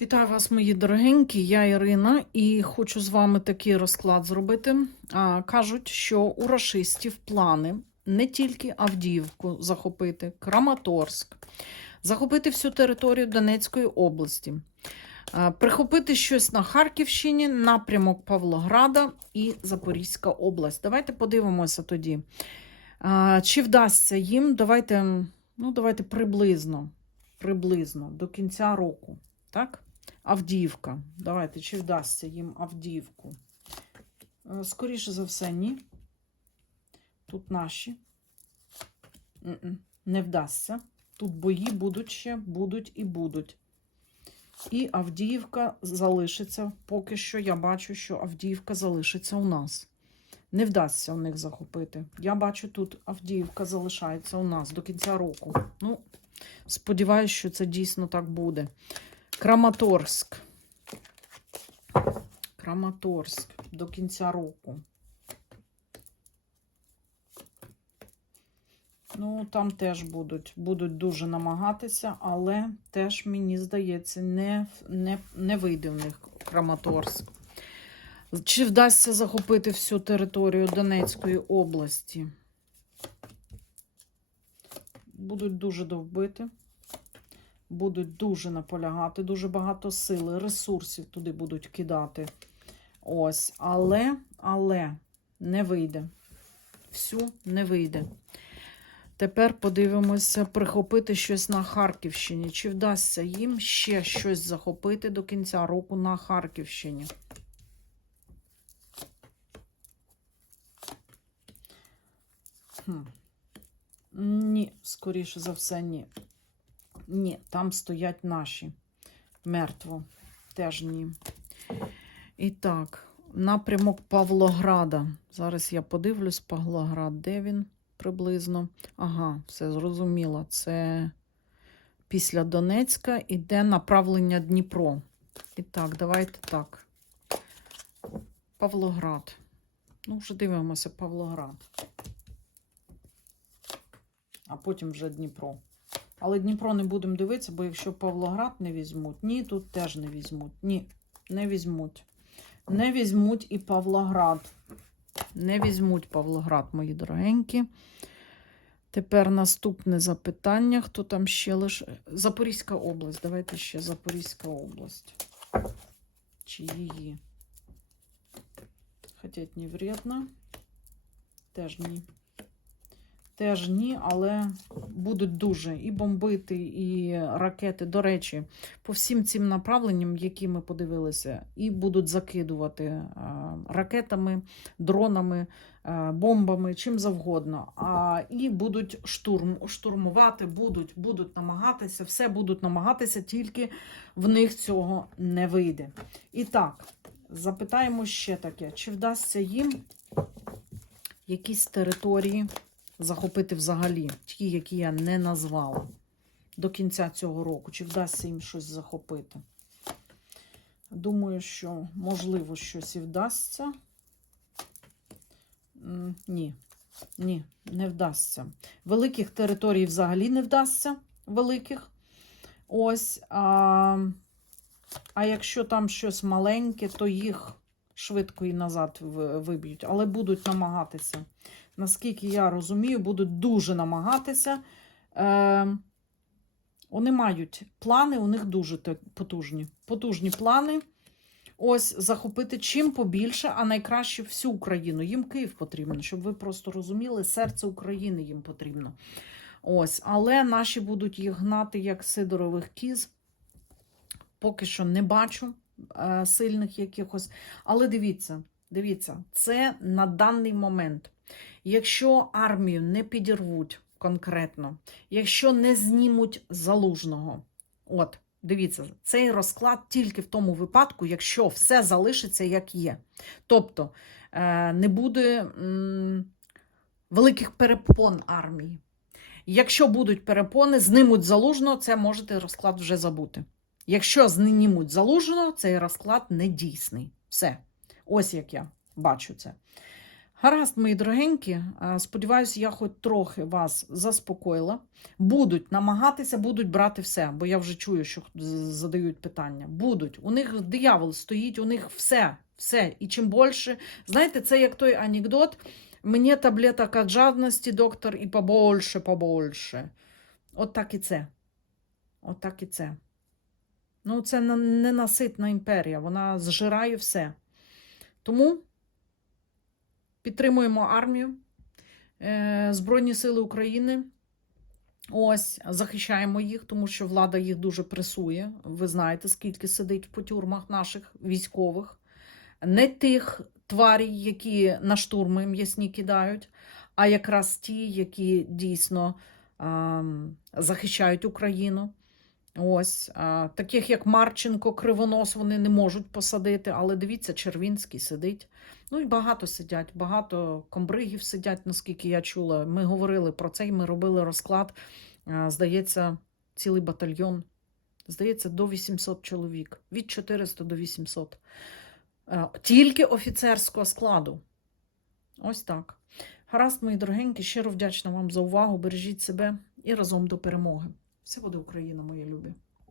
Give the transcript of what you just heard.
Вітаю вас, мої дорогенькі. Я Ірина, і хочу з вами такий розклад зробити. Кажуть, що у рашистів плани не тільки Авдіївку захопити, Краматорськ, захопити всю територію Донецької області, прихопити щось на Харківщині, напрямок Павлограда і Запорізька область. Давайте подивимося тоді. Чи вдасться їм? Давайте, ну, давайте приблизно, приблизно до кінця року. Так? Авдіївка. Давайте, чи вдасться їм Авдіївку? Е, Скоріше за все, ні. Тут наші. Не вдасться. Тут бої будуть ще, будуть і будуть. І Авдіївка залишиться. Поки що я бачу, що Авдіївка залишиться у нас. Не вдасться у них захопити. Я бачу, тут Авдіївка залишається у нас до кінця року. Ну, сподіваюся, що це дійсно так буде. Краматорськ. Краматорськ до кінця року. Ну, там теж будуть, будуть дуже намагатися, але теж, мені здається, не, не, не вийде в них Краматорськ. Чи вдасться захопити всю територію Донецької області? Будуть дуже довбити будуть дуже наполягати, дуже багато сили, ресурсів туди будуть кидати. Ось, але, але не вийде. Всю не вийде. Тепер подивимося, прихопити щось на Харківщині. Чи вдасться їм ще щось захопити до кінця року на Харківщині? Хм. Ні, скоріше за все, ні. Ні, там стоять наші. Мертво. Теж ні. І так, напрямок Павлограда. Зараз я подивлюсь, Павлоград, де він приблизно. Ага, все зрозуміло. Це після Донецька іде направлення Дніпро. І так, давайте так. Павлоград. Ну, вже дивимося Павлоград. А потім вже Дніпро. Але Дніпро не будемо дивитися, бо якщо Павлоград не візьмуть, ні, тут теж не візьмуть. Ні, не візьмуть. Не візьмуть і Павлоград. Не візьмуть Павлоград, мої дорогенькі. Тепер наступне запитання. Хто там ще лише. Запорізька область. Давайте ще Запорізька область. Чи її? Хотять не вредно. Теж ні. Теж ні, але будуть дуже і бомбити, і ракети. До речі, по всім цим направленням, які ми подивилися, і будуть закидувати ракетами, дронами, бомбами, чим завгодно. А, і будуть штурм, штурмувати, будуть, будуть намагатися, все будуть намагатися, тільки в них цього не вийде. І так, запитаємо ще таке: чи вдасться їм якісь території? Захопити взагалі, ті, які я не назвала до кінця цього року. Чи вдасться їм щось захопити? Думаю, що, можливо, щось і вдасться. Ні, ні, не вдасться. Великих територій взагалі не вдасться. Великих. Ось. А, а якщо там щось маленьке, то їх швидко і назад виб'ють, але будуть намагатися наскільки я розумію, будуть дуже намагатися. Е, Вони мають плани, у них дуже потужні. Потужні плани. Ось захопити чим побільше, а найкраще всю Україну. Їм Київ потрібен, щоб ви просто розуміли, серце України їм потрібно. Ось, але наші будуть їх гнати як сидорових кіз. Поки що не бачу е, сильних якихось. Але дивіться, дивіться, це на даний момент. Якщо армію не підірвуть конкретно, якщо не знімуть залужного, от, дивіться, цей розклад тільки в тому випадку, якщо все залишиться як є. Тобто е, не буде великих перепон армії. Якщо будуть перепони, знимуть залужного, це можете розклад вже забути. Якщо знімуть залужного, цей розклад не дійсний. Все. Ось як я бачу це. Гаразд, мої дорогенькі. Е, Сподіваюся, я хоч трохи вас заспокоїла. Будуть намагатися, будуть брати все, бо я вже чую, що задають питання. Будуть. У них диявол стоїть, у них все, все. І чим більше, знаєте, це як той анекдот. Мені таблеток від жадності, доктор, і побольше, побольше. От так і це. От так і це. Ну, це на- ненаситна імперія, вона зжирає все. Тому підтримуємо армію, е, Збройні Сили України. Ось, захищаємо їх, тому що влада їх дуже пресує. Ви знаєте, скільки сидить по тюрмах наших військових. Не тих тварій, які на штурми м'ясні кидають, а якраз ті, які дійсно ам, захищають Україну. Ось таких як Марченко, Кривонос, вони не можуть посадити, але дивіться, Червінський сидить. Ну і багато сидять, багато комбригів сидять, наскільки я чула. Ми говорили про це, і ми робили розклад. Здається, цілий батальйон. Здається, до 800 чоловік. Від 400 до 800. А, Тільки офіцерського складу. Ось так. Гаразд, мої дорогенькі, щиро вдячна вам за увагу. Бережіть себе і разом до перемоги. Все буде Україна, мої любі.